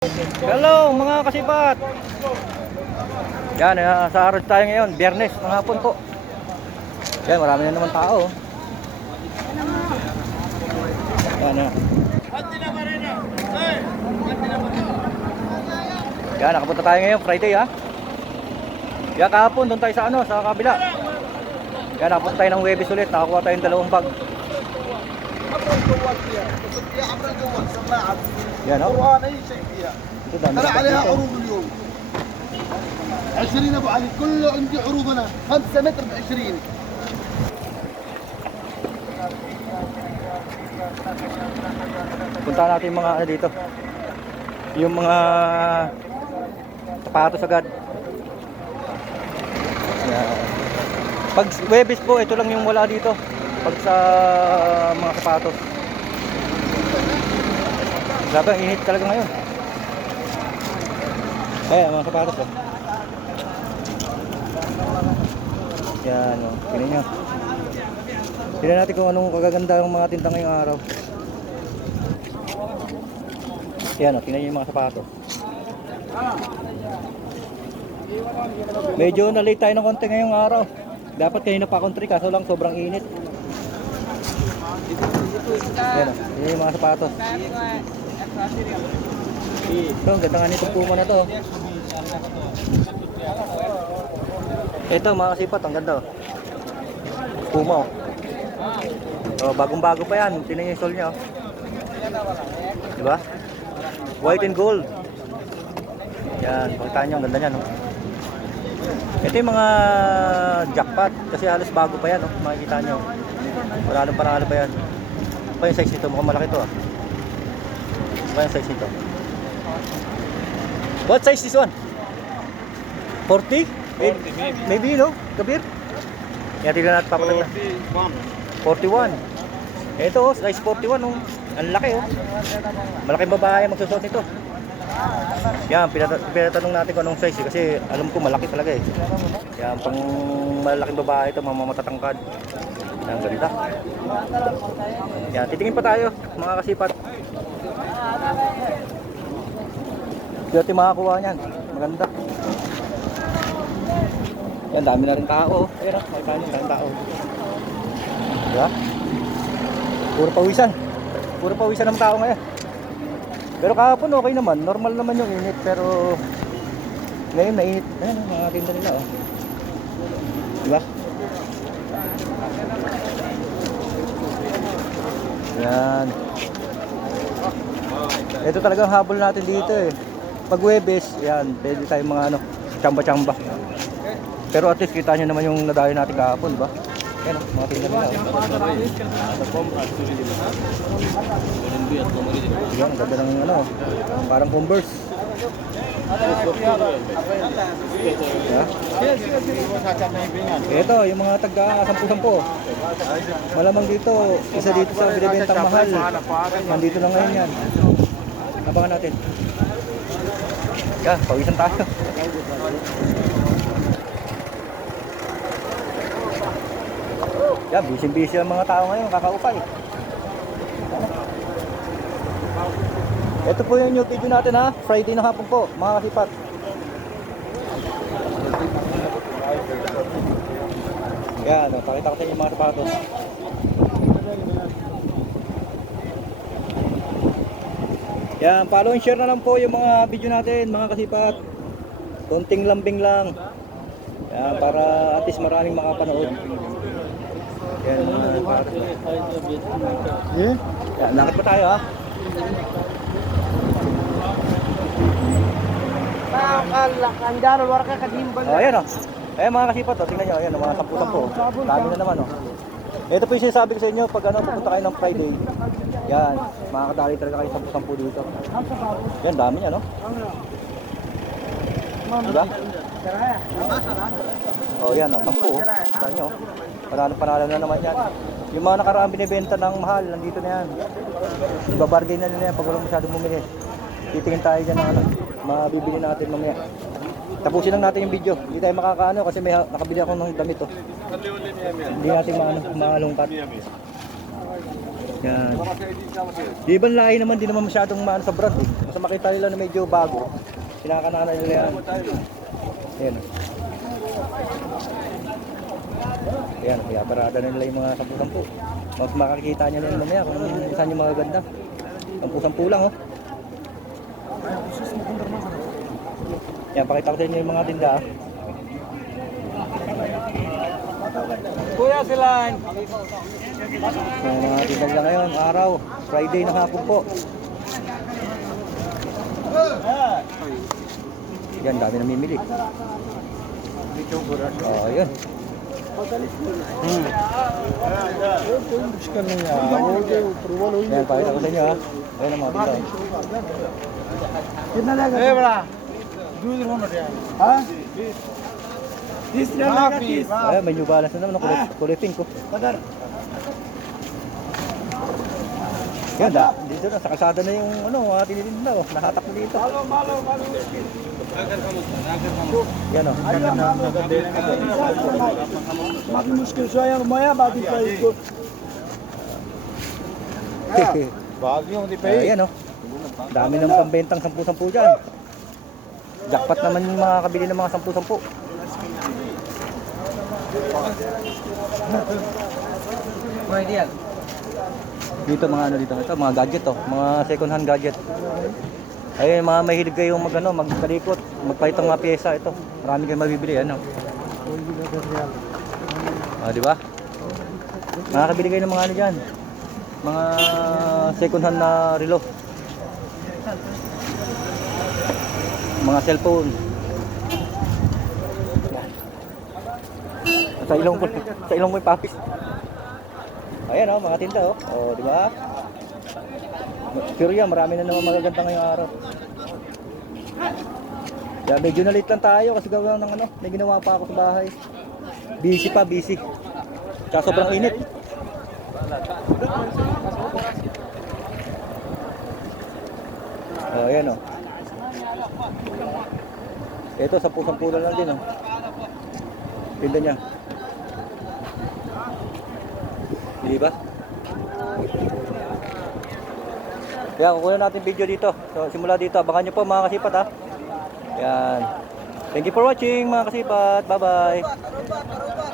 Hello mga kasipat. Yan, sa araw tayo ngayon, Biyernes ng hapon po. Yan, marami na naman tao. Yan na. Yan, nakapunta tayo ngayon, Friday ha. Yan, kahapon doon tayo sa sa kabila. Yan, nakapunta tayo ng Webis ulit, nakakuha tayong 2 bag. Yan o. طلع عليها عروض اليوم 20 ابو علي كله عندي عروض انا 5 متر ب 20. Punta natin yung mga dito. Yung mga sapatos agad. Yan. Pag Webis po, ito lang yung wala dito. Pag sa mga sapatos. Grabe, ang init talaga ngayon. Ayan, mga sapatos oh. Yan o, tingnan nyo. Tingnan natin kung anong kagaganda yung mga tinta ngayong araw. Yan o, tingnan nyo yung mga sapatos. Medyo na-late tayo ng konti ngayong araw. Dapat kanina pa akong 3 kaso lang sobrang init. Yan o, tingnan yung mga sapatos. Ito, ang ganda nga nitong Puma na to. Ito mga kasipat, ang ganda oh. Puma oh. Oh, bagong-bago pa yan. Tingnan niyo yung sole niya oh. Diba? White and gold. Yan, pakita niyo, ang ganda niyan oh. Ito yung mga jackpot kasi halos bago pa yan oh. Makikita niyo. Panalo pa yan. Pa yung size nito, mukhang malaki to ah. Pa yung size nito. What size this one? 40? Maybe no? Kabir? Yan, tignan natin papatag na. 41. Ito oh, size 41 oh. Ang laki oh. Malaking babae magsusot nito. Yan, pinatanong natin kung anong size kasi alam ko malaki talaga eh. Yan, pang malaking babae ito, mamatatangkad. Yan, ang ganda. Yan, titingin pa tayo mga kasipat. Dito tayo makakuha niyan. Maganda. Yan, dami na rin tao. Ayan o, may kanin, daming tao. Diba? Puro pawisan. Puro pawisan ng tao ngayon. Pero kahapon okay naman. Normal naman yung init. Pero ngayon nainit. Ayan o, mga tinda nila o. Diba? Yan. Ito talagang habol natin dito eh. Pag Webes, yan, pwede tayong mga tsamba-tsamba. Pero at least kita nyo naman yung nadayo natin kahapon, ba? Yan, mga tingnan nila. Yan, ganda ng parang Converse. Ito, yung mga taga 10-10. Malamang dito, isa dito sa binibentang mahal. Nandito lang ngayon yan. Abangan natin. Yan, pawisan tayo. Yan, busy-busy ang mga tao ngayon, kakaupay. Ito po yung new video natin ha, Friday na hapon po, mga kasipat. Yan, pakita ko sa inyo yung mga sapatos. Yan, follow and share na lang po yung mga video natin, mga kasipat. Konting lambing lang. Yan, para at least maraming makapanood. Yan, yan, lakad pa tayo ha. Oh, ayan o. Ayan mga kasipat o, tingnan nyo, ayan o, mga 10-10. Dami na naman o. Ito po yung sinasabi ko sa inyo, pag pupunta kayo ng Friday, yan, makakadali talaga kayo 10-10 dito. Yan, dami niya no. Diba? Oh, yan o, 10 o. Tingnan nyo, panalo na naman yan. Yung mga nakaraang binibenta ng mahal, nandito na yan. Babargain na nila yan pag walang masyadong bumili. Titingin tayo dyan ng mabibili natin mamaya. Tapusin lang natin yung video. Hindi tayo makakaano kasi may nakabili ako ng damit oh. Hindi natin maalungkat. Yan. Di ibang lahi naman, di naman masyadong maano sa brand eh. Mas basta makita nila na medyo bago, kinakanakan nila yan. Ayan. Ayan, kaya parada na nila yung mga 10-10. Mas makakita nyo nila mamaya kung saan yung mga ganda. 10-10 lang, oh. Yan, pakita ko sa inyo yung mga tinda. Kuya sila. Yung mga tinda nila ngayon, araw, Friday na hapon po. Yan, dami namimili. Oh, yun. Yan, pakita ko sa inyo, ha. Ayan ang mga tinda. कितना लगेगा ए बड़ा दूध होना चाहिए हाँ 30 लगेगा 30 Ayan, may New Balance na naman, kulay pink ko. Yan, dito na, sa kalsada na yung ano, mga tinitinda, oh. Nahatak na dito. मालो मालो मालो Yan, oh. माफी मुश्किल से आया माया बाकी का इसको बागियों दी Ayan, oh. Dami ng pambentang 10-10 dyan. Jackpot naman yung makakabili ng mga 10-10. Dito mga ano dito, ito mga gadget, oh, mga second hand gadget. Ayun, mga mahilig kayo magkalikot, magpalit ng mga pyesa ito. Marami kayong mabibili, ano. Ah, di ba? Makakabili kayo ng mga ano diyan. Mga second hand na relo. Mga cellphone. Sa ilong mo yung papis. Ayan, oh, mga tinda, oh. Oh, di ba? Pero yan, marami na naman magaganda ngayong araw. Kaya medyo na late lang tayo kasi gawa ng ano, may ginawa pa ako sa bahay. Busy pa, busy. Kaya sobrang init. Oh, ayan, oh. Ito, 10-10 lang din, oh. Tinda niya. Di ba? Kaya kukunin natin video dito. So simula dito, abangan nyo po mga kasipat, ha. Yan. Thank you for watching mga kasipat. Bye bye.